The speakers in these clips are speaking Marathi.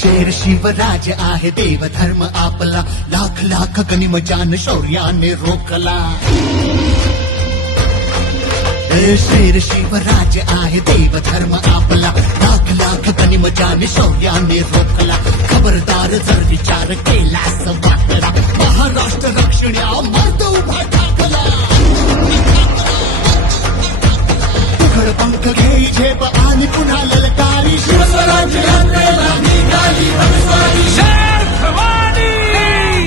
शेर शिवराज आहे देव धर्म आपला, लाख लाख गनिमजान शौर्याने रोखला. शेर शिवराज आहे देव धर्म आपला, लाख लाख गनिमजान शौर्याने रोखला. खबरदार जर विचार केलास वाकला, महाराष्ट्र रक्षण्या मर्द उभा टाकला. तुखड पंख घेई झेप आणि पुन्हा ललकारी, शिवस्वराज्य यात्रेला निघाली भविष्यवाणी. जय भवानी,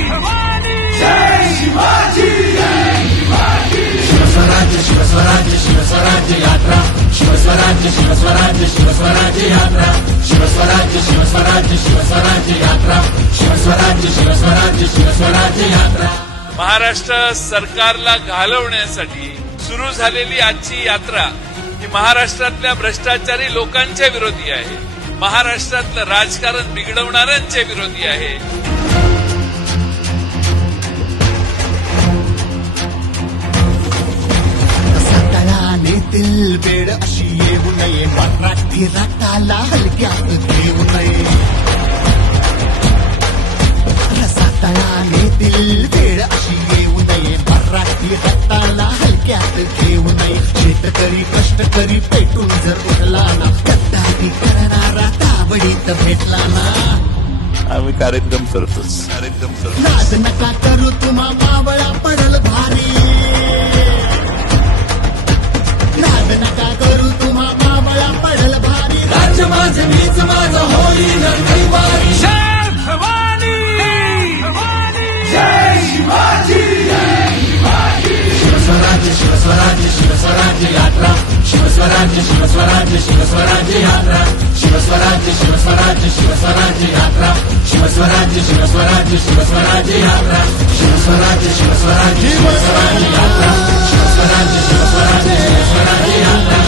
भवानी, जय शिवाजी, जय शिवाजी. शिवस्वराज्य शिवस्वराज्य शिवस्वराज्य यात्रा, शिवस्वराज्य शिवस्वराज्य शिवस्वराज्य यात्रा, शिवस्वराज्य शिवस्वराज्य शिवस्वराज्य यात्रा, शिवस्वराज्य शिवस्वराज्य शिवस्वराज्य यात्रा. महाराष्ट्र सरकारला घालवण्यासाठी सुरू झालेली आजची यात्रा ही महाराष्ट्रातल्या भ्रष्टाचारी लोकांच्या विरोधी आहे, महाराष्ट्रातलं राजकारण बिघडवणाऱ्यांच्या विरोधी आहे. नेतील वेळ अशी येऊ नये, मराठी रक्ताला हलक्यात घेऊ नये. रसातळा नेतील वेळ अशी येऊ नये, मराठी रक्ताला हलक्यात घेऊ नये. शेतकरी कष्टकरी पेटून जर उठला ना, गद्दारी करणारा ताबडीत भेटला ना. आम्ही कार्यक्रम करतोच. नाद नका करू तुम्हा मावळा पडल भारी, नाद नका करू तुम्हा मावळा पडल भारी. राज्य माझं मीच माझं होईल कैवारी. जय भवानी, भवानी, जय शिवाजी, जय शिवाजी. शिवस्वराज्य शिवस्वराज्य शिवस्वराज्य यात्रा, शिवस्वराज्य शिवस्वराज्य शिवस्वराज्य यात्रा, शिवस्वराज्य शिवस्वराज्य शिवस्वराज्य यात्रा, शिवस्वराज्य शिवस्वराज्य शिवस्वराज्य यात्रा, शिवस्वराज्य शिवस्वराज्य शिवस्वराज्य यात्रा, शिवस्वराज्य शिवस्वराज्य शिवस्वराज्य यात्रा.